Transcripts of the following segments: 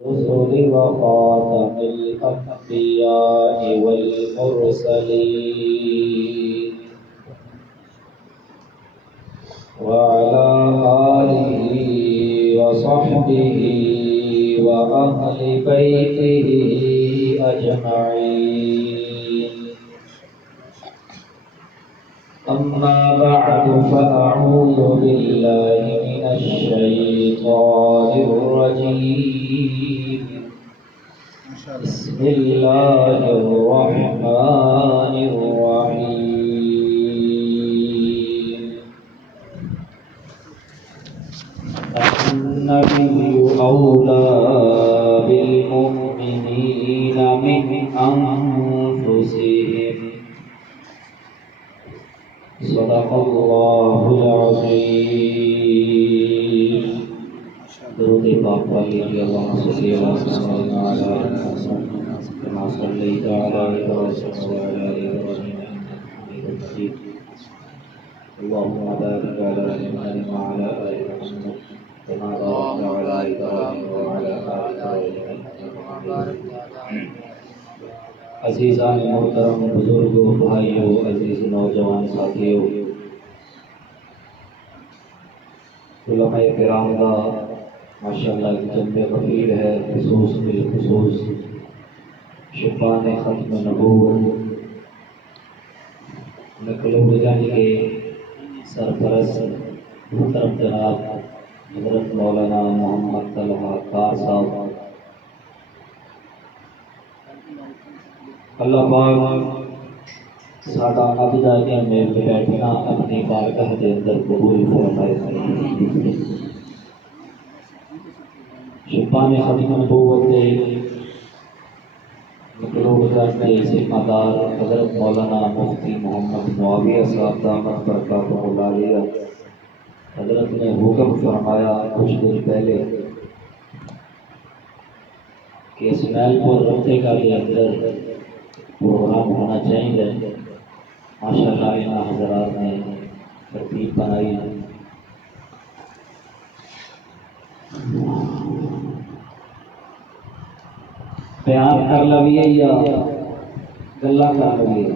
الرسل وخاتم الأنبياء والمرسلين وعلى آله وصحبه وأهل بيته أجمعين. أما بعد فأعوذ بالله من الشيطان الرجيم. بسم الله الرحمن الرحيم. النبي أولى بالمؤمنين من أنفسهم. صدق الله العظيم. درود پاک پڑھیے اللهم صل على محمد وعلى آل محمد كما صليت على إبراهيم وعلى آل إبراهيم إنك حميد مجيد. اللهم بارك على محمد وعلى آل محمد كما باركت على إبراهيم وعلى آل إبراهيم إنك حميد مجيد. عزیزان محترم بزرگوں بھائیوں عزیز نوجوان ساتھیوں، علماء کرام کا ماشاءاللہ جنب غفیر ہے، خصوص بالخصوص شبان ختم نبوت نقل و حرکت کے سرپرست محترم جناب حضرت مولانا محمد طلحہ کار صاحب، اللہ پاک ساڈا اب جا کے میل پہ بیٹھنا اپنی بارگاہ کے اندر قبول فرمائے. شبان ختم نبوت کے نقل و حرکت کے ذمہ دار حضرت مولانا مفتی محمد معاویہ صاحب دامت برکاتہ العالیہ حضرت نے حکم فرمایا کچھ دن پہلے کہ اسماعیل پور رفتے کا کے اندر پروگرام ہونا چاہیے. ماشاءاللہ ان حضرات نے ترتیب بنائی. بیان کر لویے یا گلا کر لویے؟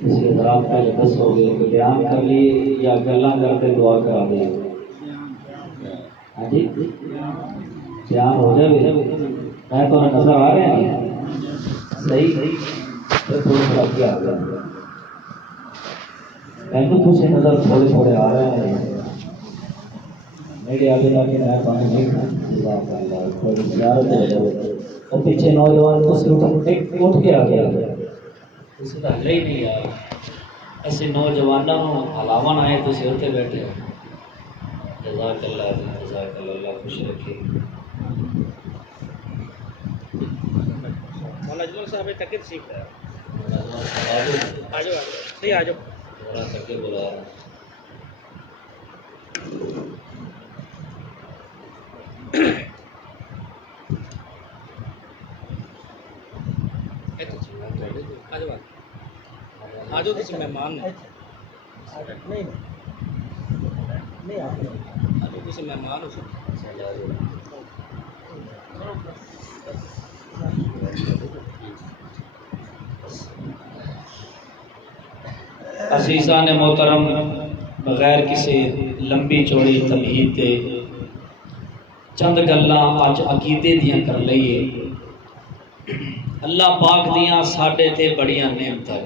کسی حضرات پہلے دسو گے کہ بیان کر لیے یا گلا کر کے دعا کرا دے؟ ہاں جی بیان ہو جائے. میں تو نظر آ رہے ہیں صحیح تھوڑا کیا میں تو نظر تھوڑے تھوڑے آ رہے ہیں میرے آگے لا کے میں پانی نہیں اور پیچھے نوجوان کو صرف اٹھ کے آ گیا اسے تو ہلے ہی نہیں آیا. ایسے نوجوانوں ہلاون آئے تو ہوتے بیٹھے ہو. جزاک اللہ جزاک اللہ خوش رکھے. اجمل صاحب تقریر سیکھ رہا ہے. آ جاؤ نہیں آ جاؤ تھوڑا تک بلا آ جاؤ کسی مہمان نہیں آ جاؤ کسی مہمان ہو عزیزان محترم، بغیر کسی لمبی چوڑی تمہید کے چند گلاں اج عقیدے دیاں کر لئیے. اللہ پاک دیاں ساڈے تے بڑیاں نعمتاں.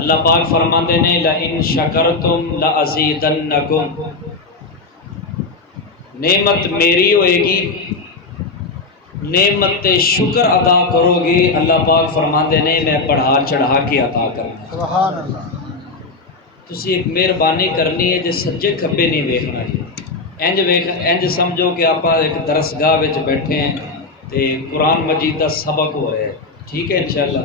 اللہ پاک فرماندے نے لَإِن شَكَرْتُمْ لَأَزِيدَنَّكُمْ. نعمت میری ہوئے گی، نعمت شکر ادا کرو گے. اللہ پاک فرماندے نے میں بڑھا چڑھا کے عطا کرنا. سبحان اللہ. تسی ایک مہربانی کرنی ہے جے سجے کھبے نہیں ویکھنا جی. انج سمجھو کہ آپ ایک درسگاہ وچ بیٹھے ہیں تے قرآن مجید دا سبق ہو رہا ہے. ٹھیک ہے انشاءاللہ.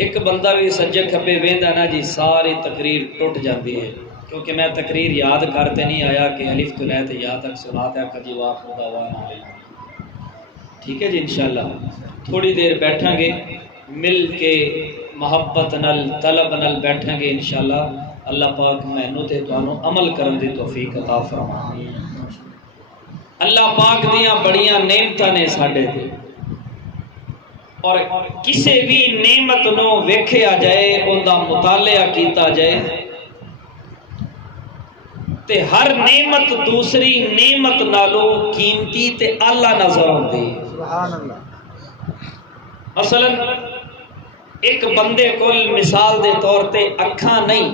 ایک بندہ بھی سجے کھبے ویندا نا جی ساری تقریر ٹوٹ جاندی ہے. کیونکہ میں تقریر یاد کرتے نہیں آیا کہ الف تو لے تے یا تک سنات ہے کجی واہ خدا وانا. ٹھیک ہے جی انشاءاللہ. تھوڑی دیر بیٹھیں گے مل کے محبت نل طلب نل بیٹھیں گے انشاءاللہ. اللہ پاک مینوں تے تانوں عمل کرن دی توفیق عطا فرمائے. اللہ پاک دیاں بڑیاں نعمتاں نے ساڈے تے، اور کسی بھی نعمت نو ویکھیا جائے ان دا مطالعہ کیتا جائے تے ہر نعمت دوسری نعمت نالو قیمتی تے اعلیٰ نظر آتی ہے۔ سبحان اللہ۔ مثلا ایک بندے کو مثال دے طور تے اکھاں نہیں،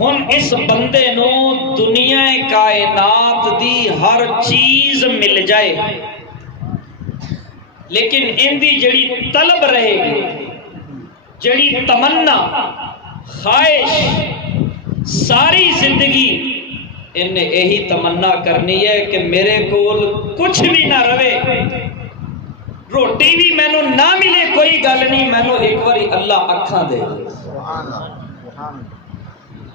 ہن اس بندے نو دنیا کائنات دی ہر چیز مل جائے لیکن ان دی جڑی طلب رہے گی، جڑی تمنا خواہش ساری زندگی ان نے یہی تمنا کرنی ہے کہ میرے کول کچھ بھی نہ رہے، روٹی بھی مینوں نہ ملے کوئی گل نہیں، مینوں ایک باری اللہ اکھاں دے۔ سبحان اللہ۔ سبحان اللہ۔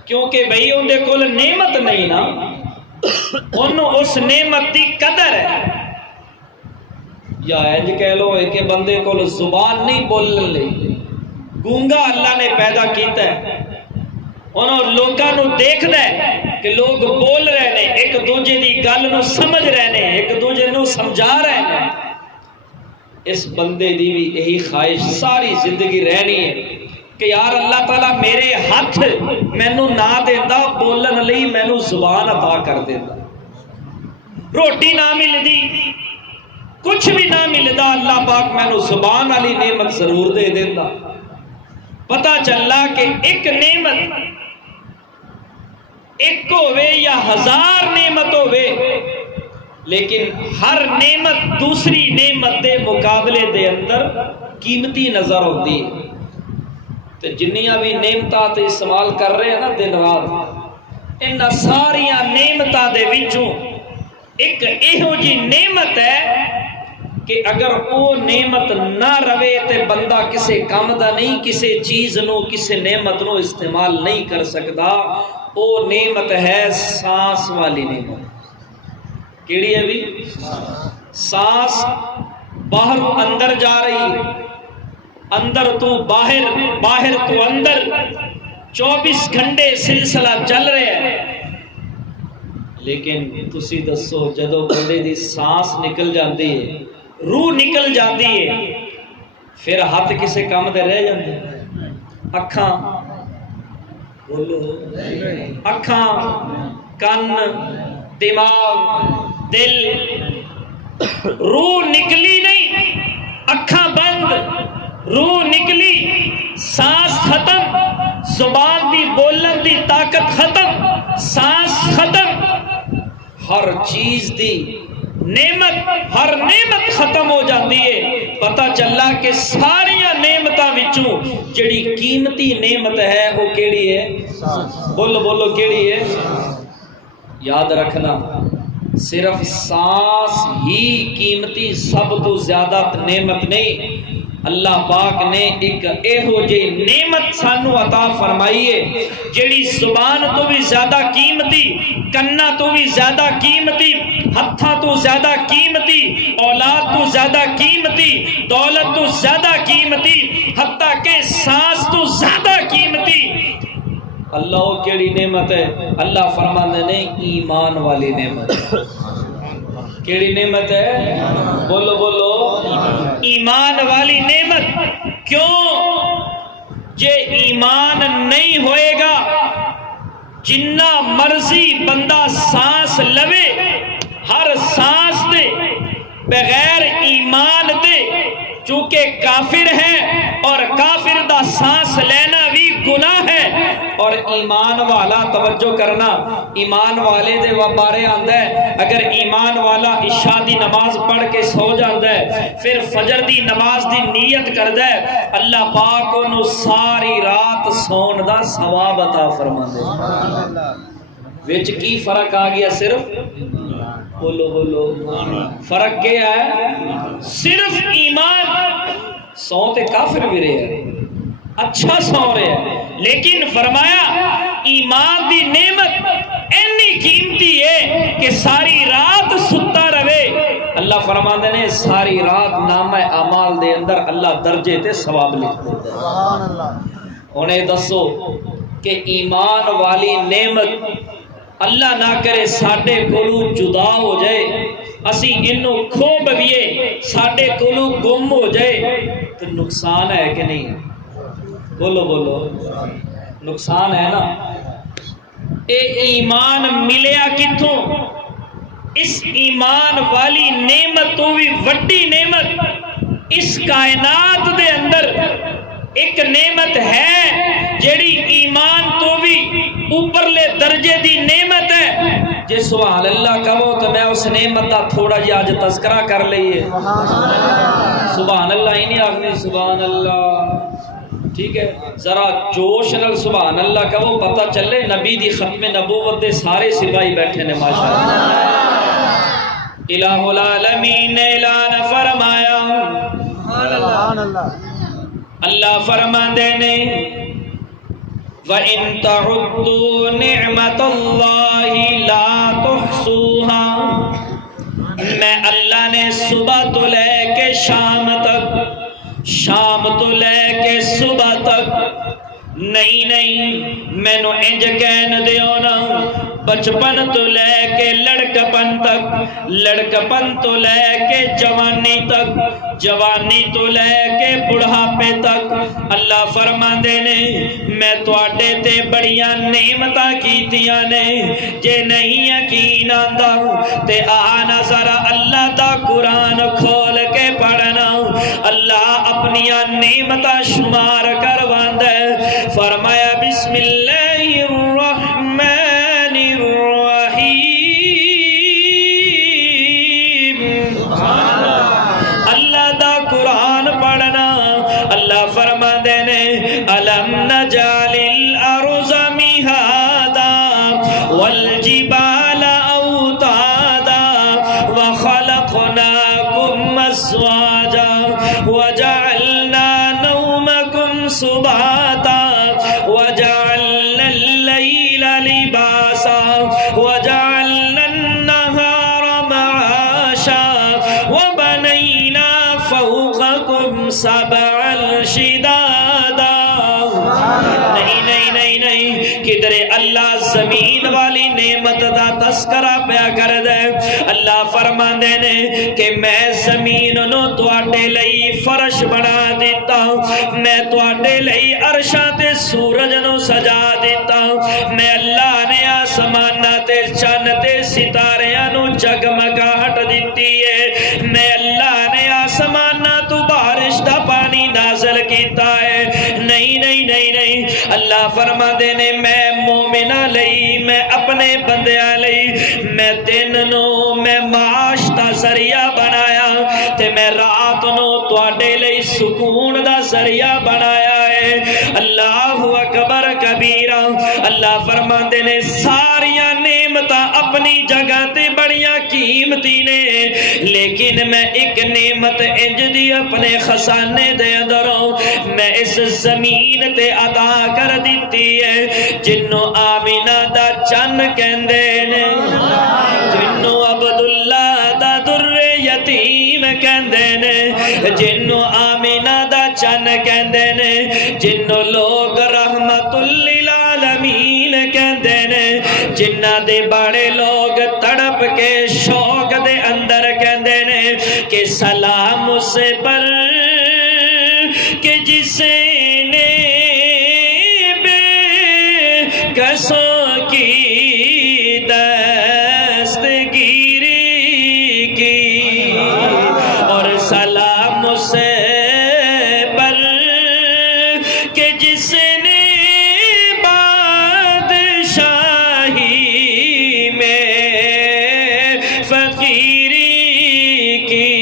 کیونکہ بھئی اندے کول نعمت نہیں نا، انہوں اس نعمت دی قدر ہے۔ یا انج کہہ لو کہ بندے کول زبان نہیں بولن لئی، گونگا اللہ نے پیدا کیتا ہے، انہوں لوگاں نو دیکھدا ہے کہ لوگ بول رہے ہیں، ایک دوجے دی گل نو سمجھ رہے ہیں، ایک دوجے نو سمجھا رہے ہیں۔ اس بندے دی بھی یہی خواہش ساری زندگی رہنی ہے کہ یار اللہ تعالیٰ میرے ہاتھ مینوں نہ دیندا بولن لئی، مینوں زبان عطا کر دیندا، روٹی نہ ملدی کچھ بھی نہ ملدا، اللہ پاک مینوں زبان والی نعمت ضرور دے دیندا۔ پتہ چلا کہ ایک نعمت ایک ہوئے یا ہزار نعمت ہوئے، لیکن ہر نعمت دوسری نعمت دے مقابلے دے اندر قیمتی نظر ہوتی ہے۔ تو جنیاں بھی نعمتاں تے استعمال کر رہے ہیں نا دن رات، ان ساریاں نعمتاں دے وچوں ایک ایہو جی نعمت ہے کہ اگر وہ نعمت نہ رہے تے بندہ کسے کام دا نہیں، کسے چیز نو کسے نعمت نو استعمال نہیں کر سکتا۔ وہ نعمت ہے سانس والی نعمت۔ کیڑی ہے بھی؟ سانس باہر اندر جا رہی، اندر تو باہر، باہر تو اندر، 24 گھنٹے سلسلہ چل رہے ہیں۔ لیکن تسی دسو جدو بندے دی سانس نکل جاندی ہے، روح نکل جاندی ہے، پھر ہاتھ کسے کام دے رہ جاندے؟ اکھاں بولو، اکھاں، کن، دماغ، دل، روح نکلی نہیں، اکھاں بند، روح نکلی، سانس ختم، زبان دی بولن دی طاقت ختم، سانس ختم، ہر چیز دی نعمت، ہر نعمت ختم ہو جاندی ہے۔ پتہ چلا کہ ساریاں نعمتاں وچوں جڑی قیمتی نعمت ہے وہ کیڑی ہے؟ بولو بولو کیڑی ہے؟ یاد رکھنا صرف سانس ہی قیمتی سب تو زیادہ نعمت نہیں، اللہ پاک نے ایک ایہو جی نعمت سانو عطا فرمائی ہے جیڑی زبان تو بھی زیادہ قیمتی، کنا تو بھی زیادہ قیمتی، ہتھاں تو زیادہ قیمتی، اولاد تو زیادہ قیمتی، دولت تو زیادہ قیمتی، حتیٰ کہ سانس تو زیادہ قیمتی۔ اللہ وہ کیڑی نعمت ہے؟ اللہ فرماندے نے ایمان والی نعمت۔ کیڑی نعمت ہے؟ بولو بولو، ایمان والی نعمت۔ کیوں؟ جے ایمان نہیں ہوئے گا، جنہ مرضی بندہ سانس لوے، ہر سانس دے بغیر ایمان دے، چونکہ کافر ہے اور کافر دا سانس لینا بھی گناہ ہے۔ اور ایمان والا، توجہ کرنا، ایمان والے دے بارے آندا ہے اگر ایمان والا عشاء دی نماز پڑھ کے سو جاندا ہے، پھر فجر دی نماز دی نیت کردا ہے، اللہ پاک انہوں ساری رات سون دا ثواب عطا فرماندا ہے۔ وچ کی فرق آ گیا؟ صرف بولو بولو، فرق کیا ہے؟ صرف ایمان۔ سو تے کافر بھی رہے ہیں، اچھا سو رہے ہیں، لیکن فرمایا ایمان دی نعمت اینی قیمتی ہے کہ ساری رات ستا رہے۔ اللہ فرماندے نے ساری رات نامہ اعمال دے اندر اللہ درجے تے ثواب لکھ دے۔ سبحان اللہ۔ انہیں دسو کہ ایمان والی نعمت اللہ نہ کرے ساڈے کولوں جدا ہو جائے، اسی انہوں کھو بویے، ساڈے کولوں گم ہو جائے تو نقصان ہے کہ نہیں؟ بولو بولو، نقصان ہے نا۔ اے ایمان ملیا کتھوں؟ اس ایمان والی نعمت تو بھی وڈی نعمت اس کائنات دے اندر ایک نعمت ہے جیڑی ایمان تو بھی اوپرلے درجے دی نعمت ہے۔ جے سبحان اللہ کہو تو میں اس نعمت دا تھوڑا جی آج تذکرہ کر لئیے۔ سبحان اللہ ہی نہیں آخری سبحان اللہ، ٹھیک ہے؟ ذرا جوش نال سبحان اللہ کہو، پتہ چلے نبی دی ختم نبوت دے سارے سپاہی بیٹھے نے ماشاءاللہ۔ الہ العالمین نے اعلان فرمایا، سبحان اللہ، اللہ فرماندے نے وَإِن تَعُدُّوا نِعْمَةَ اللَّهِ لَا تُحْصُوهَا، میں اللہ نے صبح تو لے کے شام تک، شام تو لے کے صبح تک، نہیں میں نو انج کہن دیو نا، بچپن تو لے کے لڑکپن تک، لڑکپن تو لے کے جوانی تک، جوانی تو لے کے بڑھاپے تک، اللہ فرماندے نے میں تواڈے تے بڑیاں نعمتاں کیتیاں نے، جے نہیں یقین آندا تے آنا ذرا اللہ دا قرآن کھول کے پڑھنا، اللہ اپنیاں نعمتاں شمار کرواندے۔ فرمایا بسم اللہ الرحمن الرحیم، اللہ دا قرآن پڑھنا، اللہ فرما دینے الم نجعل الارض مہادا والجبال اوتادا وخلقناکم ازواجا وجعلنا نومکم سباتا وجعلنا الليل لباسا وجعلنا النهار معاشا وبنينا فوقكم سبعا شدادا۔ نہیں کدھر اللہ زمین والی نعمت دا تذکرہ پیا کر دے۔ اللہ فرماندے نے کہ میں زمین نو تواڈے لئی فرش بنا دیتا، میں تواڈے لئی عرشاں تے سورج نو سجا دیتا، میں اللہ نے آسماناں تے چن تے ستاریاں نو جگمگاہٹ دتی ہے، میں اللہ نے آسماناں تو بارش دا پانی نازل کیتا ہے۔ نہیں اللہ فرماندے نے میں مومناں لئی، میں اپنے بندیاں لئی، میں دن نو میں معاش دا ذریعہ بنایا تے میں رات نو تواڈے لئی سکون دا ذریعہ بنایا ہے۔ اللہ اکبر کبیرہ۔ اللہ فرماندے نے ساریاں نعمتاں اپنی جگہ تے بڑیاں قیمتی نے، لیکن میں ایک نعمت انج دی اپنے خزانے دے اندروں میں اس زمین تے عطا کر دیتی ہے، جنوں آمینہ دا چن کہندے نے، جنوں عبداللہ دا در یتیم کہندے نے، جنوں آمینہ دا چن کہندے نے، جنوں لوگ رحمت للعالمین کہندے نے، جنہ دے بڑے لوگ تڑپ کے شوق دے اندر کہندے نے کہ سلام اس پر کہ جسے نے بے کسوں کی دستگیری کی، اور سلام اس پر کہ جس نے بادشاہی میں فقیری کی،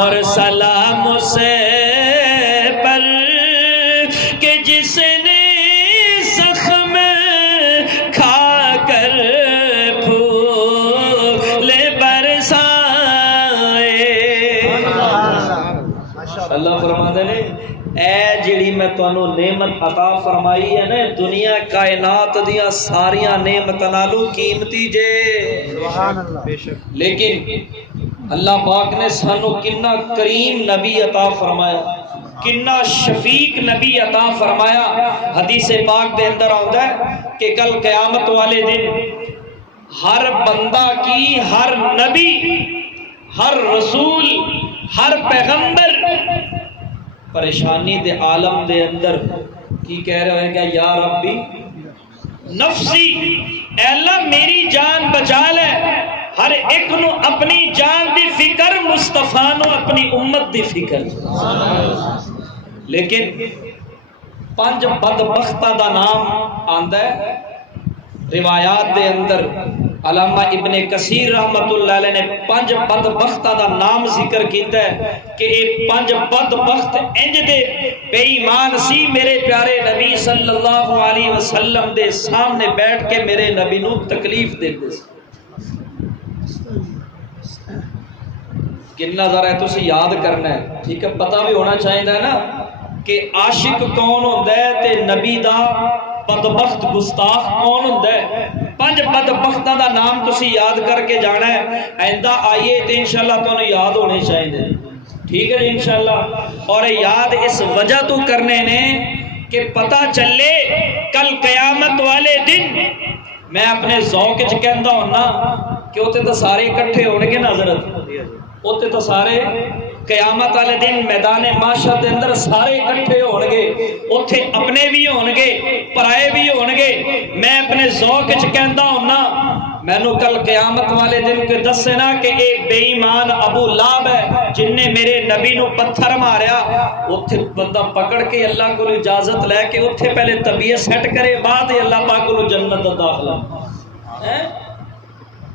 اور سلام اس پر کہ جس نے زخم کھا کر پھول برسائے۔ اللہ فرماتے ہیں اے جڑی میں تانوں نعمت عطا فرمائی ہے نا، دنیا کائنات دیاں ساریاں نعمتاں نالوں قیمتی جے، سبحان اللہ، لیکن اللہ پاک نے سانو کنا کریم نبی عطا فرمایا، کنا شفیق نبی عطا فرمایا۔ حدیث پاک دے اندر آندا ہے کہ کل قیامت والے دن ہر بندہ کی، ہر نبی، ہر رسول، ہر پیغمبر پریشانی دے عالم دے اندر کی کہہ رہے ہیں کہ یا ربی نفسی، اے اللہ میری جان بچا لے. ہر ایک نو اپنی جان دی فکر، مصطفیٰ نو اپنی امت دی فکر. لیکن 5 بدبختاں دا نام آندا ہے روایات دے اندر. علامہ ابن کثیر رحمت اللہ علیہ نے 5 بدبختاں دا نام ذکر کیتا ہے کہ یہ 5 بدبخت انج دے بے ایمان سی، میرے پیارے نبی صلی اللہ علیہ وسلم دے سامنے بیٹھ کے میرے نبی نو تکلیف دیندے سی. کنا ذرا تسی یاد کرنا ہے، ٹھیک ہے، پتہ بھی ہونا چاہیے نا کہ عاشق کون ہوندا ہے تے نبی دا بدبخت گستاخ کون ہوندا ہے. 5 بدبختاں دا نام تسی یاد کر کے جانا ہے. آئندہ آئیے تے انشاءاللہ تانوں یاد ہونے چاہیے، ٹھیک ہے جی انشاءاللہ. اور یاد اس وجہ تو کرنے نے کہ پتہ چلے کل قیامت والے دن میں اپنے ذوق وچ کہندا ہونا کہ اوتے تو سارے اکٹھے ہون گے نا حضرت، اوتے تو سارے قیامت والے دن میدان معاشر دے اندر سارے اکٹھے ہون گے، اوتھے اپنے بھی ہون گے پرائے بھی ہون گے. میں اپنے ذوق وچ کہندا ہونا مینوں کل قیامت والے دن کوئی دسے نا کہ ایک بے ایمان ابو لہب ہے جن نے میرے نبی نو پتھر ماریا، اوتھے بندہ پکڑ کے اللہ کو اجازت لے کے اوتھے پہلے طبیعت سیٹ کرے، بعد اللہ پاک کو جنت دا داخلہ ہے.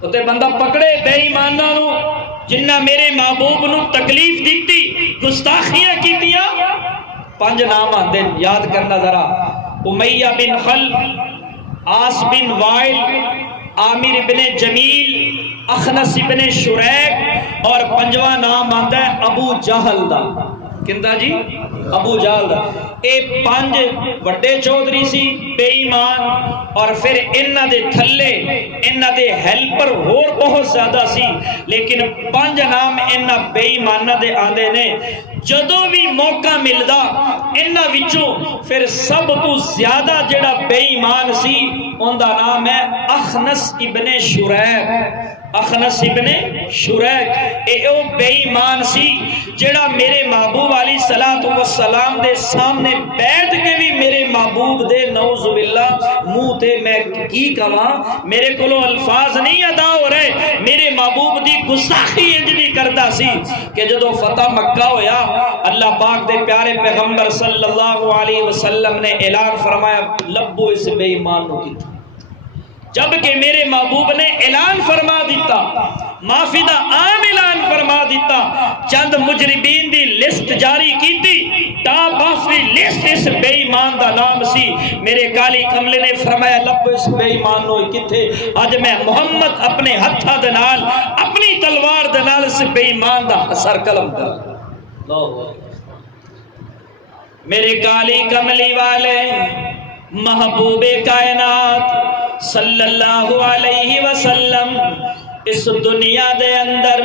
اوتے بندہ پکڑے بے ایماناں نو جنہ میرے محبوب نو تکلیف دیتی، گستاخیاں کیتیاں. 5 نام آندے یاد کرنا ذرا. امیہ بن خلف، عاص بن وائل، عامر بن جمیل، اخنس بن شریک، اور 5واں نام آندا ہے ابو جہل دا. کندا جی؟ ابو جہل دا. اے 5 وڈے چودھری سی بے ایمان، اور پھر انہاں دے تھلے انہاں دے ہیلپر ہور بہت زیادہ سی، لیکن 5 نام انہاں بے ایماناں دے آندے نے. جدوں بھی موقع ملدا انہاں وچوں پھر سب تو زیادہ جڑا بے ایمان سی اوندا نام ہے اخنس ابن شریک. اخنس ابن شریک اے او بے ایمان سی جڑا میرے محبوب علیہ الصلوۃ والسلام دے سامنے بیٹھ کے بھی میرے محبوب دے نعوذ باللہ منہ تے میں کی کہاں، میرے کولوں الفاظ نہیں ادا ہو رہے. میرے محبوب دی گستاخی انج دی کردا سی کہ جدوں فتح مکہ ہویا اللہ پاک دے پیارے پیغمبر صلی اللہ علیہ وسلم نے اعلان فرمایا لبو اس بے ایمان نو کیتا. جبکہ میرے محبوب نے اعلان فرما دیتا، معافی دا عام اعلان فرما دیتا، چند مجرمین دی لسٹ جاری کیتی، ٹاپ آف دی لسٹ اس بے ایمان دا نام سی. میرے کالی کملے نے فرمایا لب اس بے ایمان نو کتھے. اج میں محمد اپنے ہتھاں دے نال اپنی تلوار دے نال اس بے ایمان دا سر قلم کر. میرے کالی کملی والے محبوب کائنات صلی اللہ علیہ وسلم اس دنیا دے اندر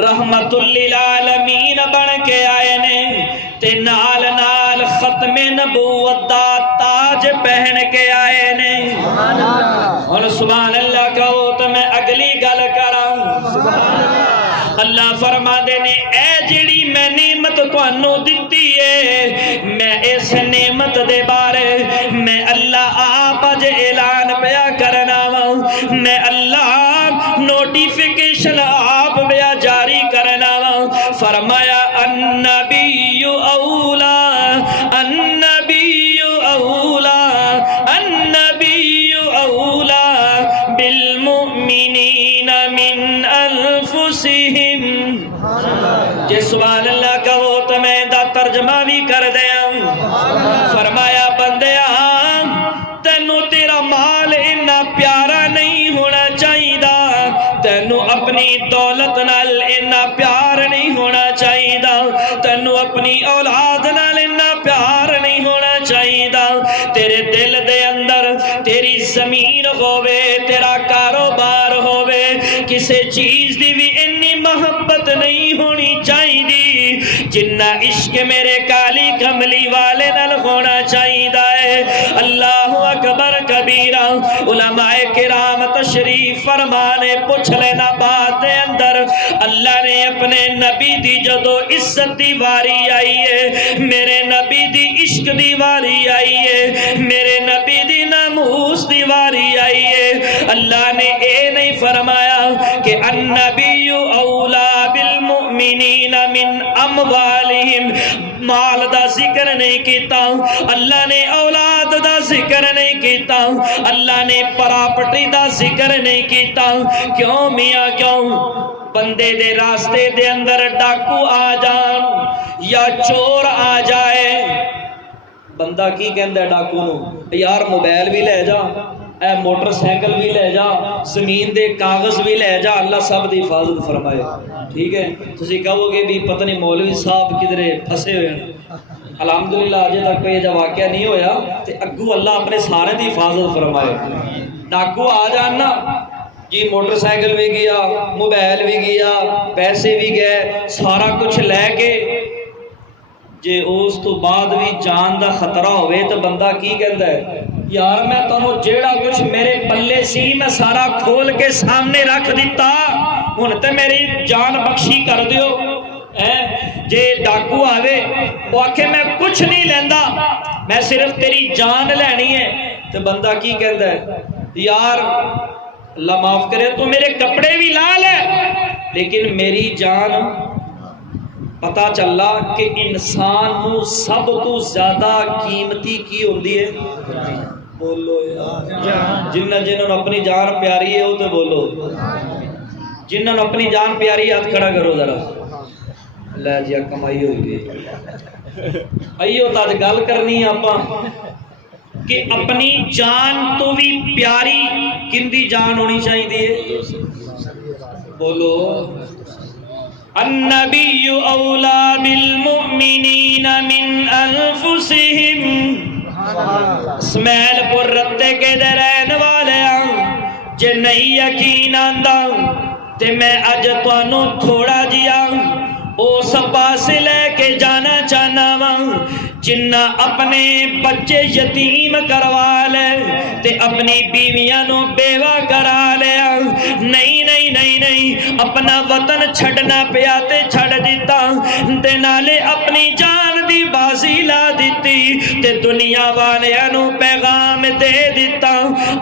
رحمت للعالمین بن کے آئے نے تے نال نال ختم نبوت دا تاج پہن کے آئے نے. اور سبحان اللہ کہو تو میں اگلی گل کراں. اللہ فرما دے نے اے جڑی میں نعمت تانوں دتی ہے، میں اس نعمت دے بارے میں اللہ آپ اج اعلان پیا کرنا وا. میں اللہ نوٹیفیکیشن آپ پیا جاری کرنا وا. فرمایا النبی اولا النبی اولا النبی اولا بالمؤمنین من انفسہم. جے سبحان اللہ کہو تو میں دا ترجمہ بھی کر دیا. فرمایا بندیا تینوں تیرا مال اتنا پیارا نہیں ہونا چاہیے، تینوں اپنی دولت نال اتنا پیار نہیں ہونا چاہیے، تینوں اپنی اولاد نال اتنا پیار نہیں ہونا چاہیے. تیرے دل دے اندر تیری زمین ہووے، تیرا کاروبار ہووے، کسے چیز دی بھی اتنی محبت نہیں ہونی چاہیے جنہ عشق میرے کالی کملی والے نال ہونا چاہیے. اللہ اکبر کبیرہ. فرمانے پوچھ لینا بعد دے اندر اللہ نے اپنے نبی دی جدو عزت دی واری آئی ہے، میرے نبی دی عشق دی واری آئی ہے، میرے نبی دی ناموس دی واری آئی ہے، اللہ نے اے نہیں فرمایا کہ النبی اولا بالمؤمنین من اموالہم، مال دا ذکر نہیں کیتا، اللہ نے اولاد دا ذکر نہیں کیتا، اللہ نے پراپرٹی دا ذکر نہیں کیتا۔ کیوں میاں کیوں؟ بندے دے راستے دے اندر ڈاکو آ جان یا چور آ جائے، بندہ کی کہندا ہے ڈاکو نو؟ یار موبائل بھی لے جا، اے موٹر سائیکل بھی لے جا، زمین دے کاغذ بھی لے جا، اللہ سب دی حفاظت فرمائے، ٹھیک ہے؟ تسی کہو گے بھی پتہ نہیں مولوی صاحب کدھرے پھسے ہوئے ہیں، الحمدللہ اجے تک کوئی جب واقعہ نہیں ہویا تے اگو اللہ اپنے سارے دی حفاظت فرمائے۔ ڈاکو آ جاننا جی موٹر سائیکل بھی گیا، موبائل بھی گیا، پیسے بھی گئے، سارا کچھ لے کے جے اس تو بعد بھی جان دا خطرہ ہوئے تو بندہ کی کہندا ہے یار میں تانوں جیڑا کچھ میرے پلے سی میں سارا کھول کے سامنے رکھ دیتا، ہن تے میری جان بخشی کر دیو۔ جے ڈاکو آوے وہ آکھے میں کچھ نہیں لیندا، میں صرف تیری جان لینی ہے، تو بندہ کی کہندا ہے یار اللہ معاف کرے تو میرے کپڑے بھی لا لے لیکن میری جان۔ پتہ چلا کہ انسان نو سب تو زیادہ قیمتی کی ہوندی ہے؟ بولو یار، جنہوں اپنی جان پیاری ہے وہ تو بولو، جنہوں اپنی جان پیاری ہاتھ کھڑا کرو ذرا۔ لے جی کمائی ہوئی گئی ایو تاج گل کرنی آپاں کہ اپنی جان تو بھی پیاری کندی جان ہونی چاہیے؟ بولو النبی اولا بالمؤمنین من انفسہم۔ اسماعیل پور رتے کے دے رہن والے جے نہیں یقین آندا تے میں اج تانوں تھوڑا جیا اس پاس لے کے جانا چاہنا وا جنہ اپنے بچے یتیم کروا لے تے اپنی بیویاں نو بیوہ کرا لیا، نہیں نہیں نہیں نہیں، اپنا وطن چھڑنا پیا تے چھڑ دیتا تے نالے اپنی جان دی بازی لا دیتی تے دنیا والیاں نو پیغام دے دیتا،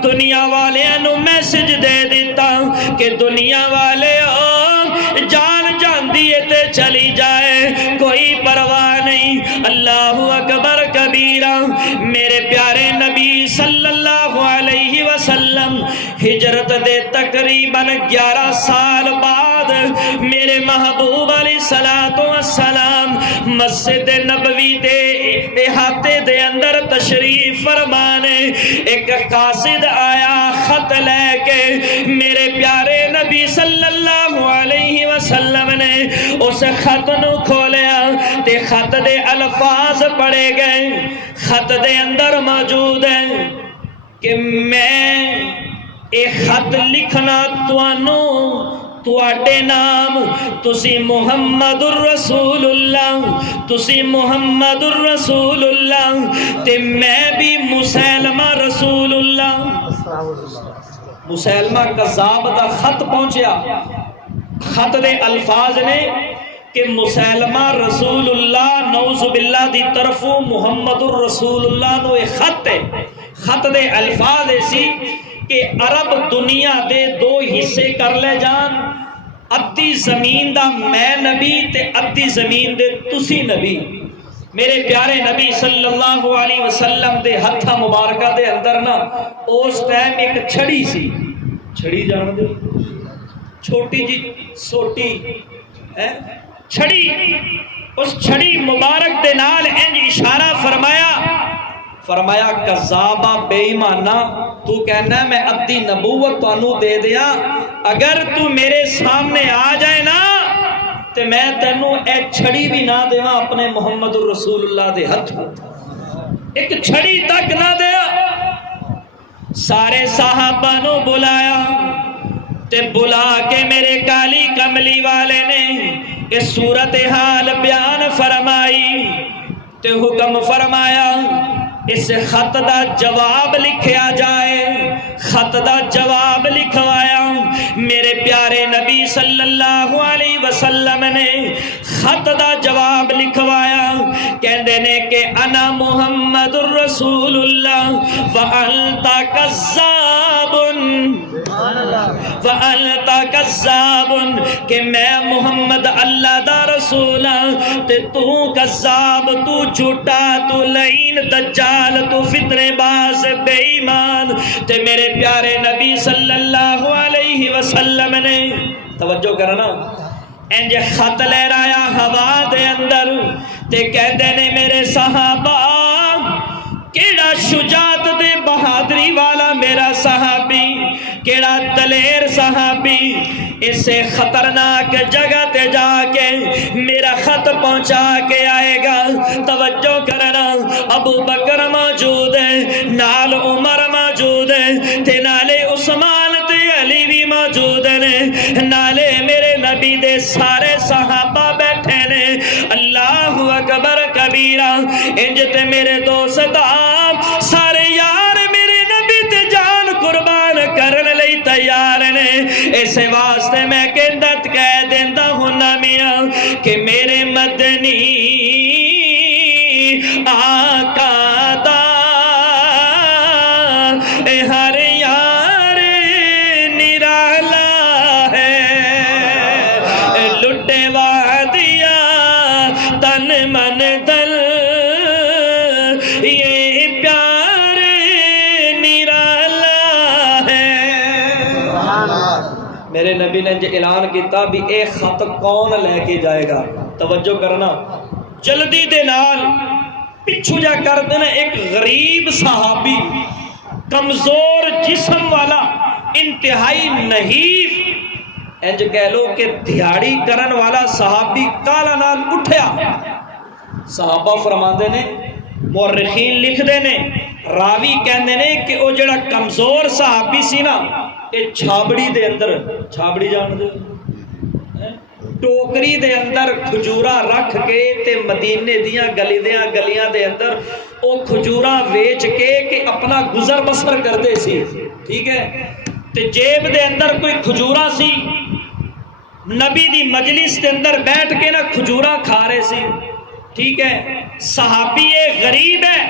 دنیا والیاں نو میسج دے دیتا کہ دنیا والے جان جاندی ہے تے چلی جائے کوئی پرواہ نہیں۔ اللہ اکبر کبیرہ۔ میرے پیارے نبی صلی اللہ علیہ وسلم ہجرت دے تقریباً 11 سال بعد میرے محبوب علیہ السلام مسجد نبوی دے احاطے دے اندر تشریف فرمانے ایک قاصد آیا خط لے کے، میرے پیارے نبی صلی اللہ علیہ وسلم نے اس خط نو کھولیا تے خط دے الفاظ پڑھے گئے۔ خط دے اندر موجود ہے کہ میں ایک خط لکھنا تواڈے نام، تسی محمد الرسول اللہ، تسی محمد الرسول اللہ تے میں بھی مسلمہ رسول اللہ۔ مسلمہ کذاب دا خط پہنچیا، خط دے الفاظ نے کہ مسلمہ رسول اللہ نعوذ باللہ دی طرفوں محمد الرسول اللہ نو ایک خط ہے، خط دے الفاظ ایسی کہ عرب دنیا دے 2 حصے کر لے جان، ادھی زمین دا میں نبی تے ادھی زمین دے تسی نبی۔ میرے پیارے نبی صلی اللہ علیہ وسلم دے ہتھا مبارکہ دے اندر نا اس ٹائم ایک چھڑی سی، چھڑی جان دے چھوٹی جی سوٹی چھڑی، اس چھڑی مبارک دے نال انج اشارہ فرمایا کذابہ بے ایمانہ، تو کہنا ہے میں ادھی نبوت تانوں دے دیا، اگر تو میرے سامنے آ جائے نا تے میں تینوں اے چھڑی بھی نہ دیواں اپنے محمد الرسول اللہ دے ہتھ، ایک چھڑی تک نہ دیا۔ سارے صحابہ نو بلایا تے بلا کے میرے کالی کملی والے نے اس صورتحال بیان فرمائی تے حکم فرمایا اس خط دا جواب لکھیا جائے، خط دا جواب لکھوایا میرے پیارے نبی صلی اللہ علیہ وسلم نے خط دا جواب لکھوایا، کہندے نے کہ انا محمد الرسول اللہ وانت کذاب، وانت کذاب، کہ میں محمد اللہ دا رسول ہاں تے تو کذاب، تو جھوٹا، تو لعین، دجال، تو فتنے باز، بے ایمان۔ تے میرے پیارے نبی صلی اللہ علیہ وسلم نے توجہ کرنا انج خط لے رایا ہوا دے اندر تے کہندے نے میرے صحابہ کیڑا شجاعت دے بہادری والا میرا صحابی، کیڑا دلیر صحابی اسے خطرناک جگہ تے جا کے میرا خط پہنچا کے آئے گا۔ توجہ کرنا، ابو بکر موجود ہے، نال عمر موجود ہے، تے نالے عثمان تے علی بھی موجود نے، نالے میرے نبی دے سارے صحابہ بیٹھے نے۔ اللہ اکبر کبیرہ، انج تے میرے دوست سارے یار میرے نبی تے جان قربان کرن لئی تیار نے۔ اسے واسطے میں کہندت کہہ دیندا ہونا میاں کہ میرے مدنی آقا دا ہر یار نرالا ہے، لٹے وادیا تن من دل، یہ پیار نرالا ہے۔ میرے نبی نے جو اعلان کیتا بھی اے خط کون لے کے جائے گا، توجہ کرنا، جلدی دے نال پچھو جا کر دینا ایک غریب صحابی، کمزور جسم والا، انتہائی نحیف، انج کہہ لو کہ دیہاڑی کرن والا صحابی کالا نال اٹھیا۔ صحابہ فرماندے نے، مورخین لکھ دے نے، راوی کہندے نے کہ او جڑا کمزور صحابی سی نا، اے چھابڑی دے اندر، چھابڑی جان دے ٹوکری دے اندر کھجورا رکھ کے تے مدینے دیاں گلیاں دے اندر او کھجورا ویچ کے کہ اپنا گزر بسر کر دے سی، ٹھیک ہے، تے جیب دے اندر کوئی کھجورا سی، نبی دی مجلس دے اندر بیٹھ کے نا کھجورا کھا رہے سی، ٹھیک ہے، صحابی غریب ہے،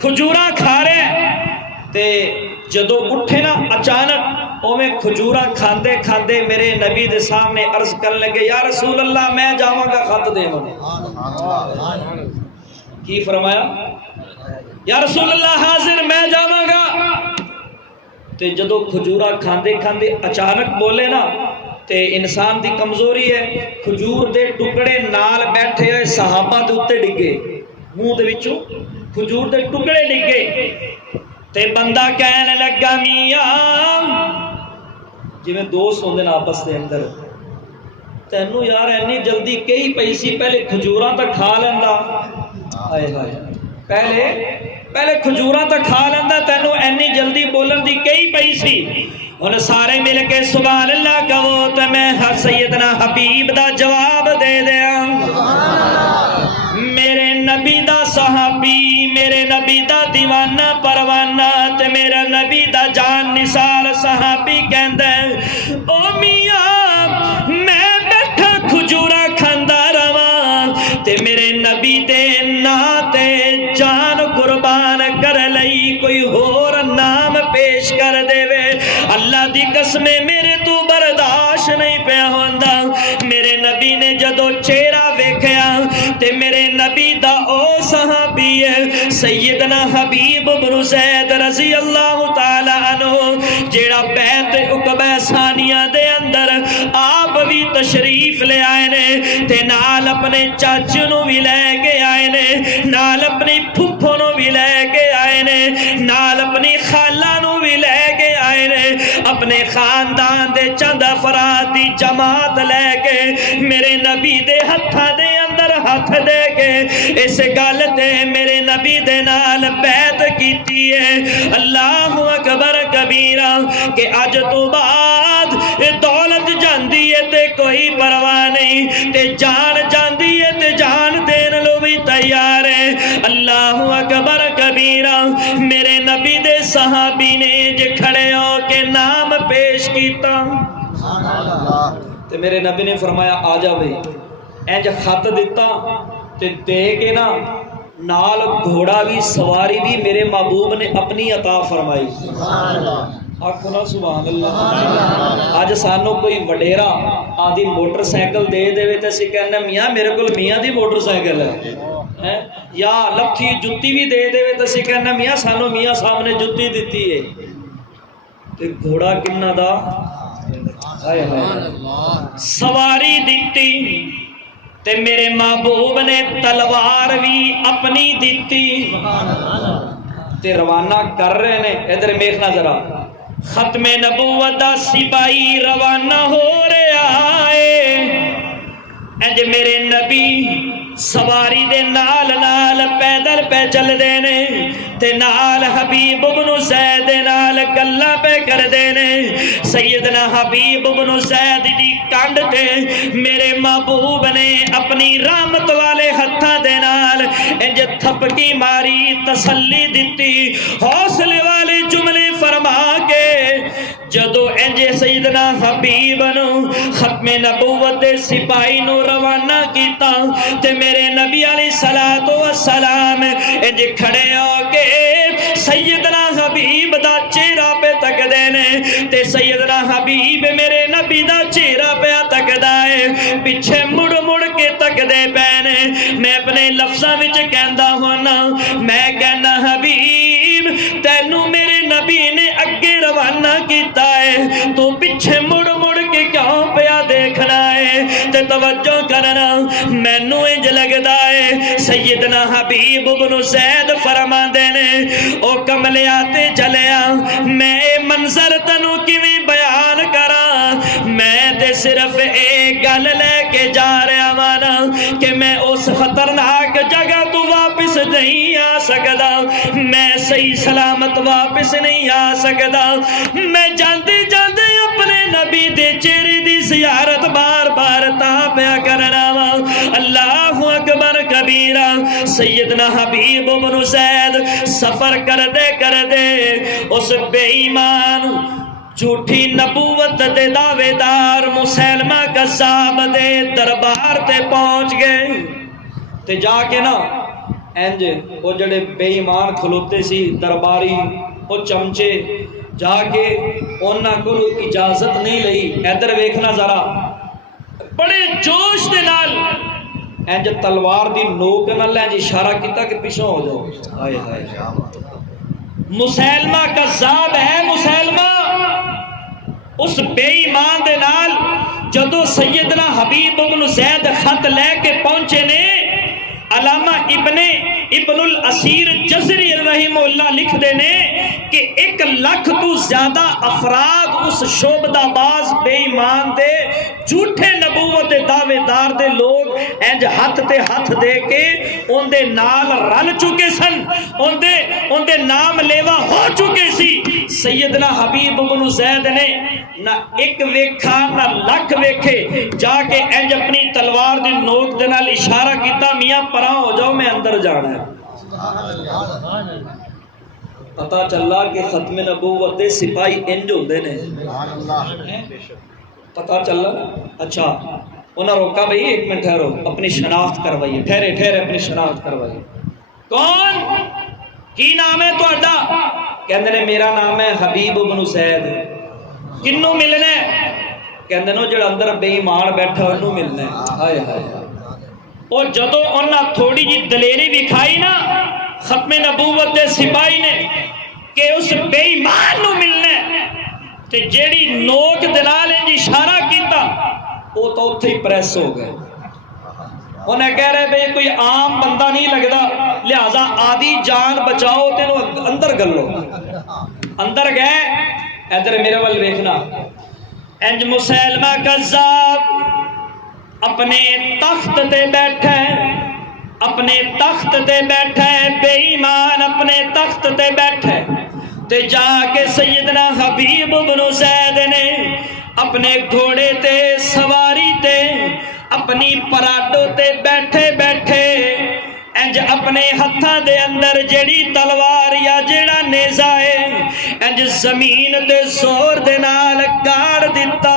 کھجورا کھا رہے، تے جدو اٹھے نا اچانک اویں کھجورا کھاندے کھاندے میرے نبی دے سامنے عرض کرنے لگے، یا رسول اللہ میں جاواں گا خط دے من۔ کی فرمایا؟ یا رسول اللہ حاضر میں جاواں گا۔ تے جدو کھجورا کھاندے کھاندے اچانک بولے نا، تے انسان دی کمزوری ہے، کھجور دے ٹکڑے نال بیٹھے ہوئے صحابہ دے اتے ڈگے، منہ دے وچوں کھجور دے ٹکڑے ڈگے، تے بندہ کہنے لگا میاں، جی میں دوست ہوندے نا آپس دے اندر، تینوں یار اینی جلدی کئی پیسی، پہلے کھجوراں تا کھا لیندا، ہائے ہائے، پہلے کھجوراں تا کھا لیندا، تینوں اینی جلدی بولن دی کئی پیسی۔ ان سارے مل کے سبحان اللہ کہو تو میں ہر سیدنا حبیب دا جواب دے دیا۔ میرے نبی دا صحابی، میرے نبی دا دیوانہ پروانہ تے میرا نبی دا جان نثار صحابی کہندا ہے، او میاں میں بیٹھا کھجورا کھاندا رواں تے میرے نبی دے نام تے جان قربان کر لئی کوئی ہور نام پیش کر دے وے، اللہ دی قسم میرے تو برداشت نہیں پہ ہوندا۔ میرے نبی نے جدو چہرہ ویکھیا تے میرے نبی دا او صحابی ہے سیدنا حبیب بن زید رضی اللہ تعالی عنہ، جیڑا بیت عقبہ ثانیہ دے اندر آپ بھی تشریف لے آئے نے، تے نال اپنے چاچو نو بھی لے کے آئے نے، نال اپنی پھپھو نو بھی لے کے آئے نے، نال اپنی خالہ نو بھی لے کے آئے نے، اپنے خاندان دے چند افراد دی جماعت لے کے میرے نبی دے ہتھاں دے اندر ہاتھ دے کے اس گل تے میرے نبی دے نال بیعت کیتی ہے۔ اللہ اکبر کبیرہ، کہ اج تو بعد دولت جاندی ہے تے کوئی پرواہ نہیں، تے جان جاندی ہے تے جان دین لو بھی تیار ہے۔ اللہ اکبر کبیرہ، میرے نبی دے صحابی نے جے کھڑے ہو کے نام پیش کیتا، تے میرے نبی نے فرمایا آ جا بھئی، انج خط دیتا تے دے کے نا نال گھوڑا بھی سواری بھی میرے محبوب نے اپنی عطا فرمائی۔ آکھو نا سبحان اللہ۔ اج سانو کوئی وڈیرا آدھی موٹر سائیکل دے دے تے اسی کہنا میاں میرے کول میاں دی موٹر سائیکل ہے، یا لکھی جُتی بھی دے دے تے اسی کہنا میاں سانو میاں صاحب نے جُتی دتی ہے، تے گھوڑا کنا دا ہائے ہائے سواری دتی تے میرے محبوب نے تلوار بھی اپنی دتی تے روانہ کر رہے نے۔ ادھر دیکھنا ذرا، ختم نبوت دا سپاہی روانہ ہو رہا ہے، انج میرے نبی سواری دے نال نال پیدل پہ چل دے نے تے نال حبیب بن زید دے نال گلاں پہ کر دے نے۔ سیدنا حبیب بن زید دی کنڈ تے میرے محبوب نے اپنی رحمت والے ہتھاں دے نال انج تھپکی ماری، تسلی دتی، حوصلے والے جملے فرما کے جدو انج سیدنا حبیب نو ختم نبوت دے سپاہی نو روانہ کیتا تے میرے نبی علیہ الصلوۃ والسلام انج کھڑے ہو کے سیدنا حبیب دا چہرہ پہ تک دے نے تے سیدنا حبیب میرے نبی دا چہرہ پہ تکدا ہے، پیچھے مڑ مڑ کے تک دے پینے۔ میں اپنے لفظاں وچ کہندا ہونا، میں کہنا حبیب تینوں میرے نبی نے اگے روانہ کیتا ہے، تو پیچھے مڑ مڑ کے کیوں پیا دیکھنا ہے؟ تے توجہ کرنا، مینوں انج لگدا ہے سیدنا حبیب بن زید فرماندے نے او کملیا تے چلیا میں اے منظر تینوں کیویں بیان کراں، میں تے صرف ایک گل لے کے جا رہا وانا کہ میں اس خطرناک جگہ تو واپس نہیں آ سکدا، میں صحیح سلامت واپس نہیں آ سکدا، میں جاندے جاندے اپنے نبی دے چہرے دی زیارت بار بار تا پیا کرنا وا۔ اللہ اکبر کبیرہ۔ سیدنا حبیب بن زید سفر کر دے اس بے ایمان جھوٹی نبوت دے دعوے دار مسیلمہ کذاب دے دربار تے پہنچ گئے تے جا کے نا انج وہ جڑے بے ایمان کھلوتے سی درباری وہ چمچے جا کے انہاں کو اجازت نہیں لئی۔ ادھر ویکھنا ذرا، بڑے جوش دے نال انج تلوار دی نوک نال انج اشارہ کیتا کہ پیچھے ہو جاؤ۔ ہائے ہائے مسیلمہ کذاب ہے، مسیلمہ اس بے ایمان دے نال جدو سیدنا حبیب بن زید خط لے کے پہنچے نے، علامہ ابن الاسیر جزری رحمہ اللہ لکھ دینے کہ 1 لاکھ تو زیادہ افراد اس شعبدہ باز بے ایمان دے جھوٹے نبوت دے دعوے دار دے لوگ انج ہاتھ تے ہاتھ دے کے ان دے نال رل چکے سن، ان دے نام لیوا ہو چکے سی۔ سیدنا حبیب بن زید نے نہ ایک ویکھا نہ لکھ ویکھے، جا کے انج اپنی تلوار دی نوک دے نال اشارہ کیتا میاں پراں ہو جاؤ میں اندر جانا ہے۔ پتا چلا کہ ختم نبوت دے سپاہی انج ہوندے نے، پتا چلا۔ اچھا انہاں روکا بھئی 1 منٹ ٹھہرو، اپنی شناخت کروائیے، ٹھہرے اپنی شناخت کروائیے۔ کون کی نام ہے تہاڈا؟ کہندے نے میرا نام ہے حبیب بن زید۔ کنوں ملنا ہے؟ کہندے نے جڑا اندر بے ایمان بیٹھا انہوں ملنا ہے۔ ہائے ہائے اور جدو انہاں تھوڑی جی دلیری دکھائی نا ختم نبوت دے سپاہی نے کہ اس بے ایمان نو ملنا ہے تے جیڑی نوک دلال انج اشارہ کیتا وہ تو اتھے ہی پریس ہو گئے۔ انہیں کہہ رہے بھئی کوئی عام بندہ نہیں لگدا، لہذا آدھی جان بچاؤ تینوں اندر گلو۔ اندر گئے، ادھر میرے وال ویکھنا، انج مسیلمہ کذاب اپنے تخت تے بیٹھے، اپنے تخت تے بیٹھے، بے ایمان اپنے تخت تے بیٹھے تے جا کے سیدنا حبیب بن زید نے اپنے گھوڑے تے سواری تے اپنی پراڈو تے بیٹھے بیٹھے انج اپنے ہتھاں دے اندر جڑی تلوار یا جڑا نیزہ ہے انج زمین تے زور دے نال گاڑ دیتا۔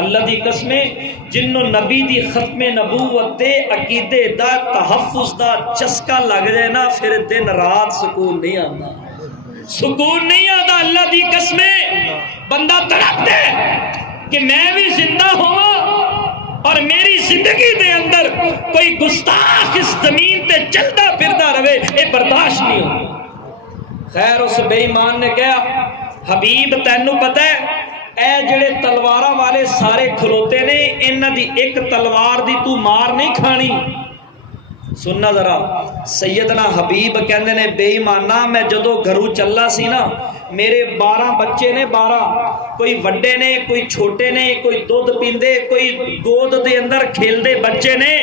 اللہ دی قسمیں جنوں نبی دی ختم نبوت دے عقیدے دا تحفظ دا چسکا لگ جائے نا پھر دن رات سکون نہیں آتا، سکون نہیں آتا۔ اللہ دی قسمیں بندہ تڑپتا ہے کہ میں بھی زندہ ہوں اور میری زندگی دے اندر کوئی گستاخ اس زمین تے چلتا پھردا رہے، یہ برداشت نہیں ہوتا۔ خیر اس بے ایمان نے کہا حبیب تینوں پتہ ہے اے جڑے تلواراں والے سارے کھلوتے نے انہاں دی ایک تلوار دی تو مار نہیں کھانی۔ سننا ذرا، سیدنا حبیب کہندے نے بے ایمانہ میں جدو گھروں چلا سی نا میرے 12 بچے نے، 12 کوئی وڈے نے کوئی چھوٹے نے، کوئی دودھ پیندے کوئی گود دے اندر کھیلدے بچے نے،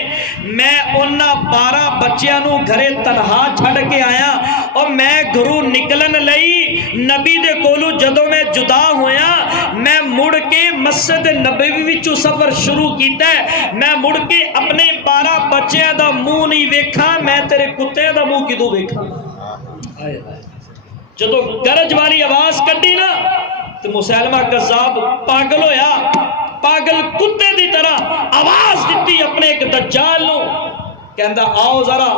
میں انہاں 12 بچیاں نو گھرے تنہا چھڑ کے آیا اور میں گھروں نکلن لئی نبی دے کولو جدو میں جدا ہویا میں مڑ کے مسجد نبوی وچوں سفر شروع کیتا ہے، میں مڑ کے اپنے 12 بچیاں دا منہ نہیں ویکھا، میں تیرے کتے دا منہ کدوں ویکھا۔ جدو گرج والی آواز کڈی نا تو مسلمہ کذاب پاگل ہویا، پاگل کتے دی طرح آواز دیتی اپنے ایک دجال نو، کہندا آؤ ذرا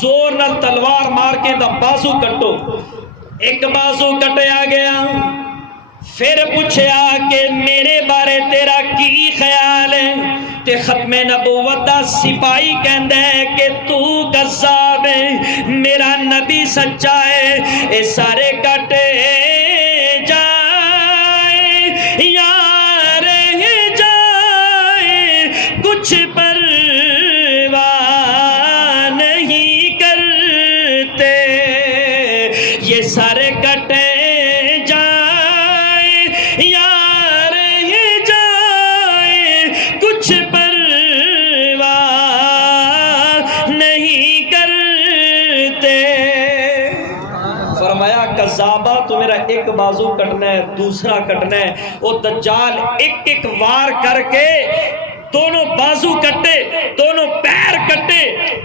زور نال تلوار مار کے دا بازو کٹو۔ ایک بازو کٹیا گیا، پھر پوچھیا کہ میرے بارے تیرا کی خیال ہے؟ تے ختم نبوت دا سپاہی کہندا ہے کہ تو کذاب ہے، میرا نبی سچا ہے، اے سارے کٹے جائے یا رہ جائے کچھ پرواہ نہیں کرتے، یہ سارے کٹے کذابہ تو میرا ایک بازو کٹنا ہے، دوسرا کٹنا ہے۔ وہ دجال ایک ایک وار کر کے دونوں بازو کٹے، دونوں پیر کٹے،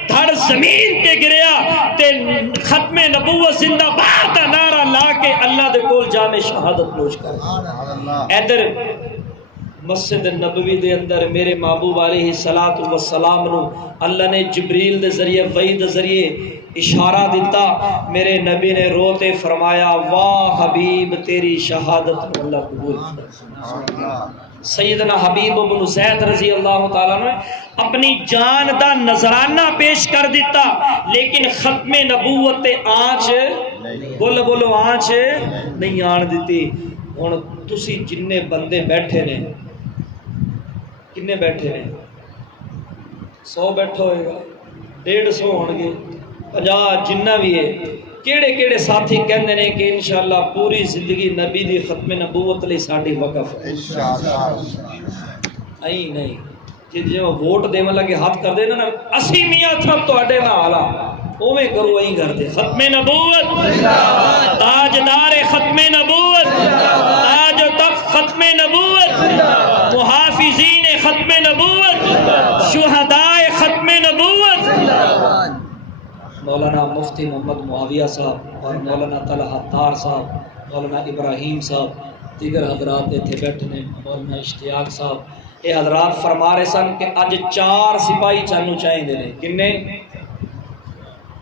دھڑ زمین تے گریا تے ختم نبوت زندہ باد دا نعرہ لا کے اللہ دے کول جام شہادت نوش کر۔ ادھر مسجد نبوی دے اندر میرے محبوب علیہ السلام نو اللہ نے جبریل دے ذریعے وحی دے ذریعے اشارہ دیتا، میرے نبی نے روتے فرمایا واہ حبیب تیری شہادت اللہ قبول فرما۔ سیدنا حبیب بن زید رضی اللہ تعالیٰ نے اپنی جان دا نذرانہ پیش کر دیتا، لیکن ختم نبوت تے آنچ بولو بولو آنچ نہیں آن دیتی۔ ہن تسی جننے بندے بیٹھے نے، کنے بیٹھے نے؟ 100 بیٹھا ہوئے گا، 150 ہون گے، 50 جنہ بھی ہے، کیڑے کیڑے ساتھی کہندے نے کہ انشاءاللہ پوری زندگی نبی دی ختم نبوت لئی ساڈی وقف ہے نہیں نہیں جی ووٹ دیون لگے ہاتھ کر دے نا اسی میاں صاحب تواڈے نال آ اوویں کرو ایں کر دے ختم نبوت تاجدار ختم نبوت تاج و تخت ختم نبوت محافظین ختم نبوت شہداء ختم نبوت مولانا مفتی محمد معاویہ صاحب اور مولانا طلحہ طار صاحب، مولانا ابراہیم صاحب، دیگر حضرات اتنے بیٹھے نے، مولانا اشتیاق صاحب، یہ حضرات فرما رہے سن کہ اج 4 سپاہی چانو چاہیے نے، کنے؟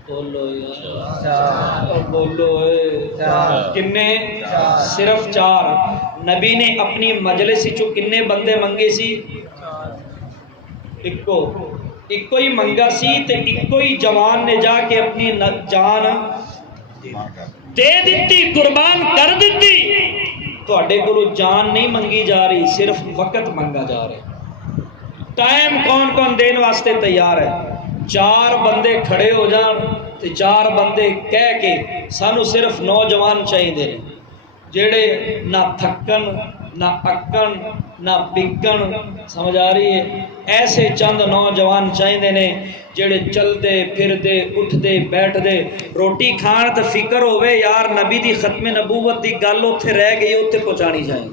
بولو یار بولو کنے؟ صرف 4۔ نبی نے اپنی مجلس چو کنے بندے منگے سی؟ ایکو ہی منگا سی تے ایکو ہی جوان نے جا کے اپنی جان دے دیتی، قربان کر دیتی۔ تواڈے کولوں جان نہیں منگی جا رہی، صرف وقت منگا جا رہا۔ ٹائم کون کون دین واسطے تیار ہے؟ 4 بندے کھڑے ہو جان تے 4 بندے کہہ کے سانو صرف نوجوان چاہیے جڑے نہ تھکن نہ اکن نہ بکن، سمجھ آ رہی ہے؟ ایسے چند نوجوان چاہیے نے جڑے چل دے پھر دے اٹھ دے بیٹھ دے، روٹی کھان تے فکر ہوئے یار نبی دی ختم نبوت دی گل اوتھے رہ گئی اوتھے پہنچانی چاہیے۔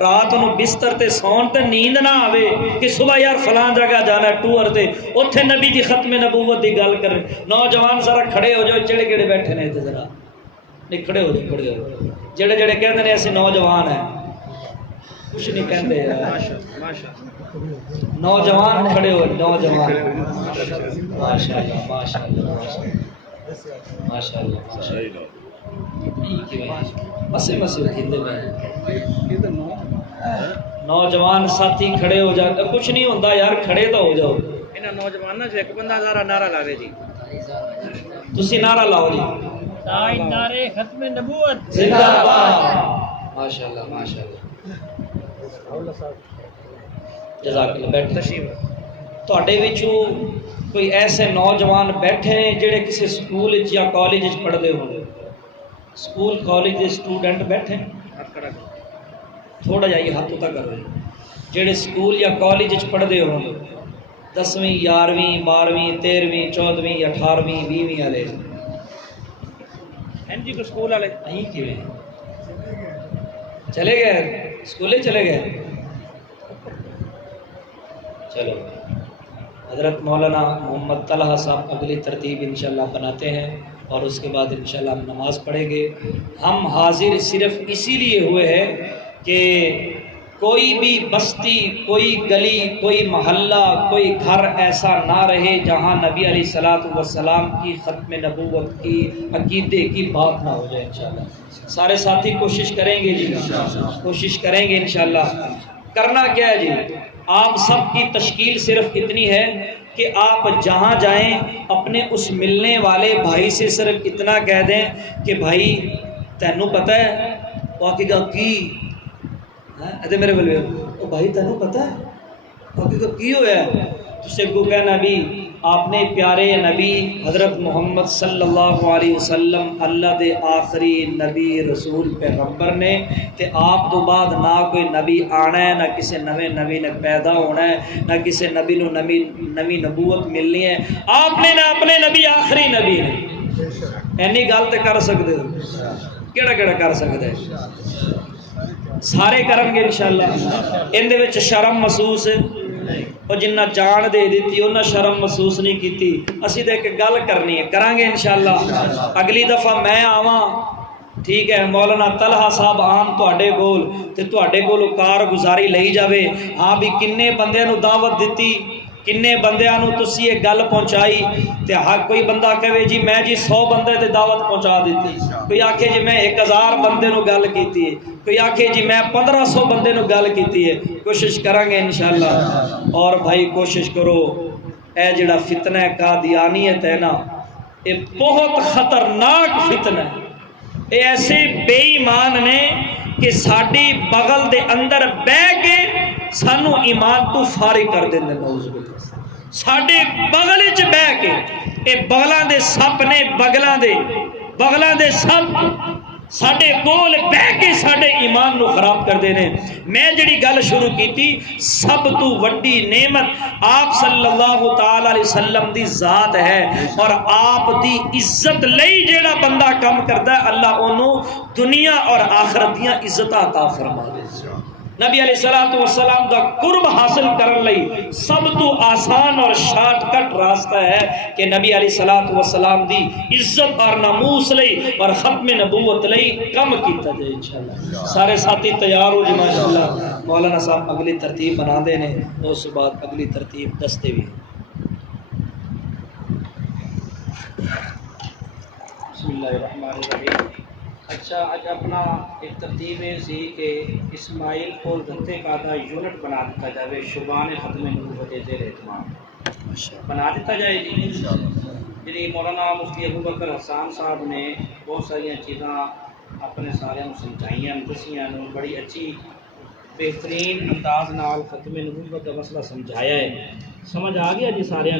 رات نو بستر تے سون تے نیند نہ آوے کہ صبح یار فلاں جگہ جانا ٹور تے اوتھے نبی دی ختم نبوت دی گل کرے۔ نوجوان ذرا کھڑے ہو جاؤ، جڑے جڑے بیٹھے نے تے ذرا نہیں کھڑے ہو جائے، کھڑے ہو جڑے جڑے کہندے نے ایسے نوجوان ہیں کچھ نہیں کہتے یار ماشاء نوجوان کھڑے ہو نوجوان ماشاء اللہ ماشاء اللہ ماشاء اللہ مسے مسے کھیلتے پہ نوجوان ساتھی کھڑے ہو جاتے کچھ نہیں ہوتا یار کھڑے تو ہو جاؤ انہاں نوجوانوں سے ایک بندہ ذرا نعرہ لاوے جی تسی نعرہ لاؤ جی نعرے ختم نبوت زندہ باد ماشاءاللہ ماشاءاللہ جزاک اللہ بیٹھ تشریف تواڈے وچوں کوئی ایسے نوجوان بیٹھے ہیں جڑے کسی سکول یا کالج وچ پڑھدے ہون سکول کالج دے سٹوڈنٹ بیٹھے ہیں ہاتھ کھڑا کرو تھوڑا جا یہ ہاتھ اتا کرو جڑے سکول یا کالج وچ پڑھدے ہون 10ویں 11ویں 12ویں 13ویں 14ویں 18ویں 20ویں والے این جی کو سکول والے نہیں کیویں چلے گئے سکولے چلے گئے چلو حضرت مولانا محمد طلحہ صاحب اگلی ترتیب انشاءاللہ بناتے ہیں اور اس کے بعد انشاءاللہ ہم نماز پڑھیں گے ہم حاضر صرف اسی لیے ہوئے ہیں کہ کوئی بھی بستی کوئی گلی کوئی محلہ کوئی گھر ایسا نہ رہے جہاں نبی علیہ الصلوۃ والسلام کی ختم نبوت کی عقیدے کی بات نہ ہو جائے انشاءاللہ سارے ساتھی کوشش کریں گے جی کوشش کریں گے انشاءاللہ کرنا کیا ہے جی آپ سب کی تشکیل صرف اتنی ہے کہ آپ جہاں جائیں اپنے اس ملنے والے بھائی سے صرف اتنا کہہ دیں کہ بھائی تینوں پتہ ہے واقعی کی ادھے میرے بولے او بھائی تینوں پتہ ہے واقعی کی ہوا ہے تو سے کو کہنا بھی آپ نے پیارے نبی حضرت محمد صلی اللہ علیہ وسلم اللہ دے آخری نبی رسول پیغمبر نے تے آپ تو بعد نہ کوئی نبی آنا ہے نہ کسی نویں نبی نے پیدا ہونا ہے نہ کسی نبی نو نوی نبوت ملنی ہے آپ نے نہ اپنے نبی آخری نبی نے اینی گل تے کر سکتے ہو کیڑا کیڑا کر سکتے سارے کرن گے انشاءاللہ ان دے وچ شرم محسوس اور جنہ جان دے دیتی انہاں شرم محسوس نہیں کیتی اسی تے ایک گل کرنی ہے کران گے انشاءاللہ اگلی دفعہ میں آواں ٹھیک ہے مولانا طلحہ صاحب آن تواڈے کول تے تواڈے کولوں کارگزاری لئی جاوے ہاں بھی کنے بندیاں نو دعوت دتی کنے بندیاں نو تسی یہ گل پہنچائی تے ہاں کوئی بندہ کہے جی میں جی 100 بندے تے دعوت پہنچا دیتی کوئی آکھے جی میں 1000 بندے نو گل کیتی ہے کوئی آکھے جی میں 1500 بندے نو گل کیتی ہے کوشش کریں گے انشاءاللہ اور بھائی کوشش کرو اے جڑا فتنہ قادیانیت ہے نا یہ بہت خطرناک فتنہ ہے یہ ایسے بے ایمان نے کہ ساڈی بغل دے اندر بہ کے سانو ایمان تو فارغ کر دیں نعوذ باللہ ساڈے بغل وچ بہ کے اے بغلاں دے سپ نے بغلاں دے سپ ساڈے کول بہ کے ساڈے ایمان نو خراب کر دے نے میں جڑی گل شروع کیتی سب تو وڈی نعمت آپ صلی اللہ تعالی علیہ وسلم دی ذات ہے اور آپ دی عزت لئی جیڑا بندہ کم کردا ہے اللہ اونوں دنیا اور آخرت دیاں عزتاں عطا فرما دے نبی علیہ الصلوۃ والسلام دا قرب حاصل کرن لئی سب تو آسان اور شارٹ کٹ راستہ ہے کہ نبی علیہ الصلوۃ والسلام دی عزت اور ناموس لئی اور ختم نبوت لئی کم کیتا جائے انشاءاللہ سارے ساتھی تیار ہو جائے ماشاءاللہ مولانا صاحب اگلی ترتیب بنا دے نے اس بعد اگلی ترتیب دستے بھی بسم اللہ الرحمن الرحیم اچھا آج اپنا ایک ترتیب ہے سی کہ اسماعیل کو گھنٹے کا آدھا یونٹ بنا دیتا جائے شبان ختم نبوت زیر اہتمام بنا دیتا جائے جی جی مولانا مفتی ابو بکر حسان صاحب نے بہت ساری چیزاں اپنے سارے سمجھائیاں دسیاں بڑی اچھی بہترین انداز نال ختم نبوت کا مسئلہ سمجھایا ہے سمجھ آ گیا جی سارے